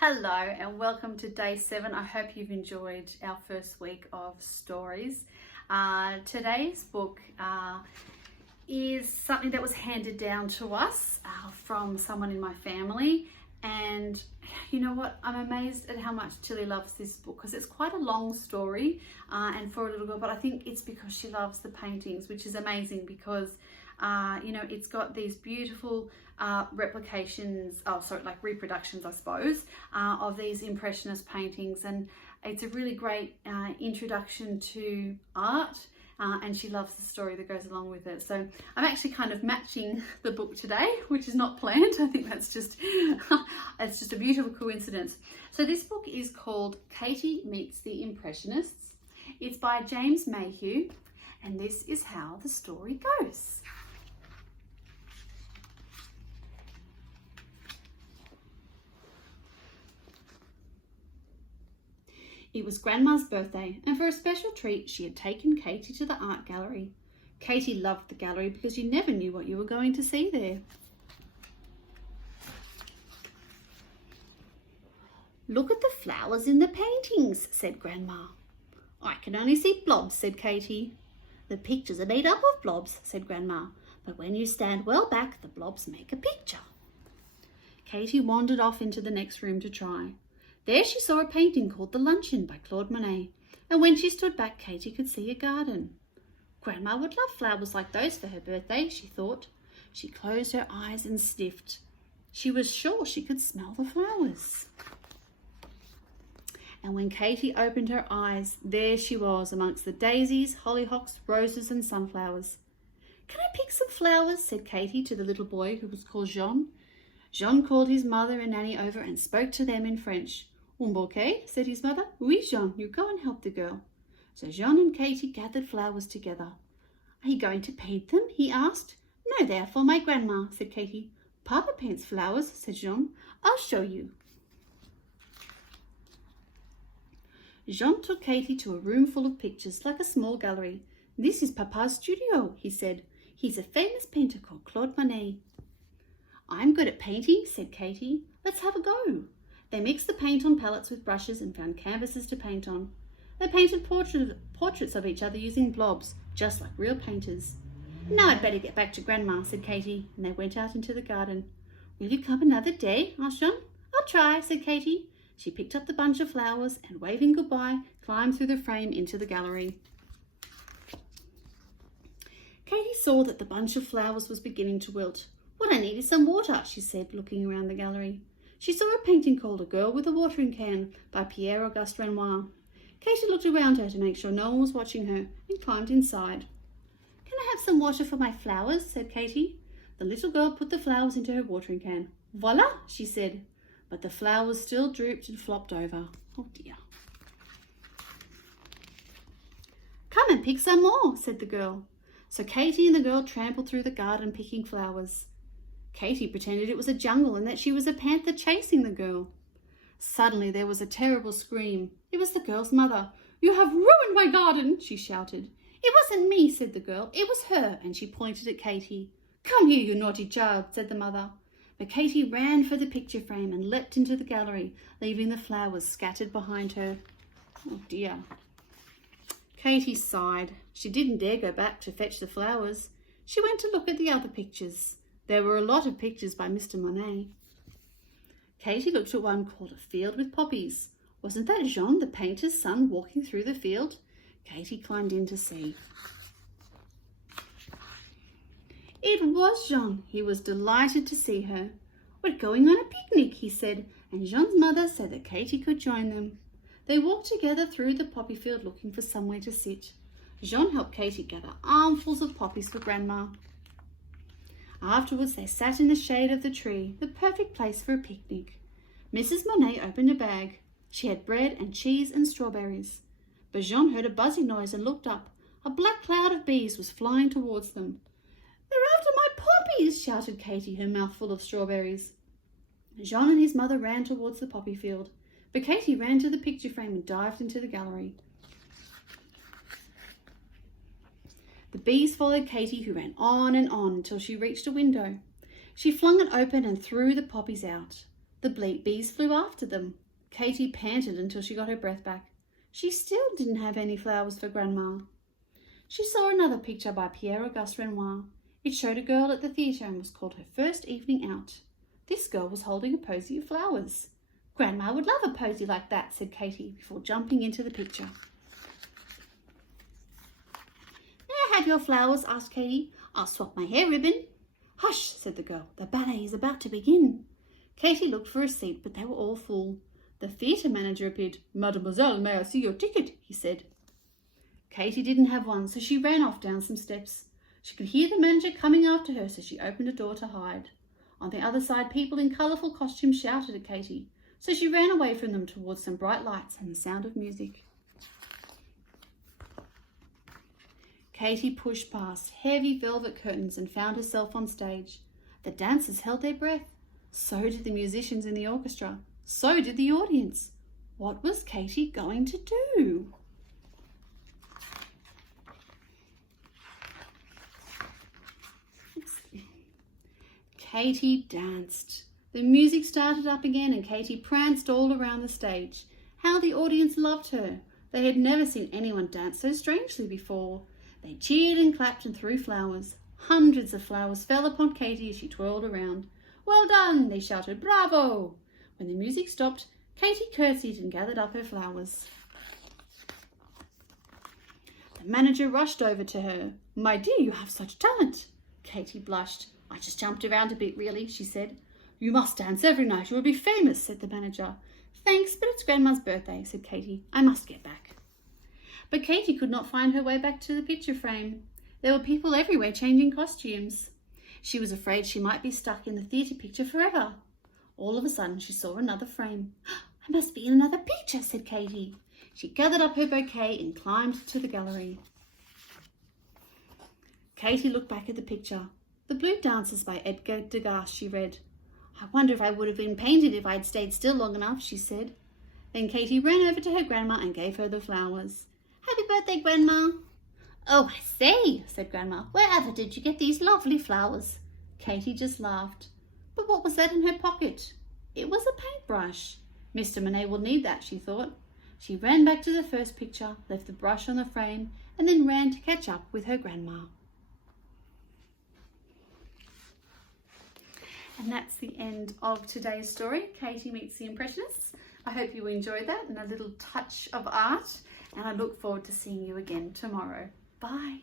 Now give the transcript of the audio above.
Hello and welcome to day 7. I hope you've enjoyed our first week of stories. Today's book is something that was handed down to us from someone in my family, and you know what, I'm amazed at how much Tilly loves this book because it's quite a long story and for a little girl, but I think it's because she loves the paintings, which is amazing because it's got these beautiful reproductions, I suppose, of these Impressionist paintings, and it's a really great introduction to art, and she loves the story that goes along with it. So I'm actually kind of matching the book today, which is not planned. I think that's just it's just a beautiful coincidence. So this book is called Katie Meets the Impressionists. It's by James Mayhew, and this is how the story goes. It was Grandma's birthday, and for a special treat, she had taken Katie to the art gallery. Katie loved the gallery because you never knew what you were going to see there. "Look at the flowers in the paintings," said Grandma. "I can only see blobs," said Katie. "The pictures are made up of blobs," said Grandma, "but when you stand well back, the blobs make a picture." Katie wandered off into the next room to try. There she saw a painting called The Luncheon by Claude Monet, and when she stood back, Katie could see a garden. Grandma would love flowers like those for her birthday, she thought. She closed her eyes and sniffed. She was sure she could smell the flowers. And when Katie opened her eyes, there she was amongst the daisies, hollyhocks, roses and sunflowers. "Can I pick some flowers?" said Katie to the little boy who was called Jean. Jean called his mother and Nanny over and spoke to them in French. "Un bouquet?" said his mother. "Oui, Jean, you go and help the girl." So Jean and Katie gathered flowers together. "Are you going to paint them?" he asked. "No, they are for my grandma," said Katie. "Papa paints flowers," said Jean. "I'll show you." Jean took Katie to a room full of pictures, like a small gallery. "This is Papa's studio," he said. "He's a famous painter called Claude Monet." "I'm good at painting," said Katie. "Let's have a go." They mixed the paint on palettes with brushes and found canvases to paint on. They painted portraits of each other using blobs, just like real painters. "Now I'd better get back to Grandma," said Katie, and they went out into the garden. "Will you come another day?" asked Jean. "I'll try," said Katie. She picked up the bunch of flowers and, waving goodbye, climbed through the frame into the gallery. Katie saw that the bunch of flowers was beginning to wilt. "What I need is some water," she said, looking around the gallery. She saw a painting called A Girl with a Watering Can by Pierre-Auguste Renoir. Katie looked around her to make sure no one was watching her and climbed inside. "Can I have some water for my flowers?" said Katie. The little girl put the flowers into her watering can. "Voila," she said, but the flowers still drooped and flopped over. Oh dear. "Come and pick some more," said the girl. So Katie and the girl trampled through the garden picking flowers. Katie pretended it was a jungle and that she was a panther chasing the girl. Suddenly there was a terrible scream. It was the girl's mother. "You have ruined my garden," she shouted. "It wasn't me," said the girl. "It was her," and she pointed at Katie. "Come here, you naughty child," said the mother. But Katie ran for the picture frame and leapt into the gallery, leaving the flowers scattered behind her. Oh dear. Katie sighed. She didn't dare go back to fetch the flowers. She went to look at the other pictures. There were a lot of pictures by Mr. Monet. Katie looked at one called A Field with Poppies. Wasn't that Jean, the painter's son, walking through the field? Katie climbed in to see. It was Jean. He was delighted to see her. "We're going on a picnic," he said, and Jean's mother said that Katie could join them. They walked together through the poppy field looking for somewhere to sit. Jean helped Katie gather armfuls of poppies for Grandma. Afterwards, they sat in the shade of the tree, the perfect place for a picnic. Mrs. Monet opened a bag. She had bread and cheese and strawberries. But Jean heard a buzzing noise and looked up. A black cloud of bees was flying towards them. "They're after my poppies," shouted Katie, her mouth full of strawberries. Jean and his mother ran towards the poppy field, but Katie ran to the picture frame and dived into the gallery. The bees followed Katie, who ran on and on until she reached a window. She flung it open and threw the poppies out. The bees flew after them. Katy panted until she got her breath back. She still didn't have any flowers for Grandma. She saw another picture by Pierre-Auguste Renoir. It showed a girl at the theatre and was called Her First Evening Out. This girl was holding a posy of flowers. Grandma would love a posy like that, said Katy before jumping into the picture. May I have your flowers? Asked Katy. I'll swap my hair ribbon. Hush, said the girl. The ballet is about to begin. Katy looked for a seat, but they were all full. The theatre manager appeared. Mademoiselle, may I see your ticket? He said. Katy didn't have one, so she ran off down some steps. She could hear the manager coming after her, so she opened a door to hide. On the other side, people in colourful costumes shouted at Katy, so she ran away from them towards some bright lights and the sound of music. Katy pushed past heavy velvet curtains and found herself on stage. The dancers held their breath. So did the musicians in the orchestra. So did the audience. What was Katy going to do? Katy danced. The music started up again and Katy pranced all around the stage. How the audience loved her. They had never seen anyone dance so strangely before. They cheered and clapped and threw flowers. Hundreds of flowers fell upon Katy as she twirled around. Well done, they shouted, bravo! When the music stopped, Katy curtsied and gathered up her flowers. The manager rushed over to her. My dear, you have such talent. Katy blushed. I just jumped around a bit, really, she said. You must dance every night. You will be famous, said the manager. Thanks, but it's Grandma's birthday, said Katy. I must get back. But Katy could not find her way back to the picture frame. There were people everywhere changing costumes. She was afraid she might be stuck in the theatre picture forever. All of a sudden, she saw another frame. I must be in another picture, said Katy. She gathered up her bouquet and climbed to the gallery. Katy looked back at the picture. The Blue Dancers by Edgar Degas, she read. I wonder if I would have been painted if I'd stayed still long enough, she said. Then Katy ran over to her grandma and gave her the flowers. Happy birthday, Grandma. Oh, I say, said Grandma, wherever did you get these lovely flowers? Katy just laughed. But what was that in her pocket? It was a paintbrush. Mr. Monet will need that, she thought. She ran back to the first picture, left the brush on the frame, and then ran to catch up with her grandma. And that's the end of today's story, Katy Meets the Impressionists. I hope you enjoyed that and a little touch of art, and I look forward to seeing you again tomorrow. Bye.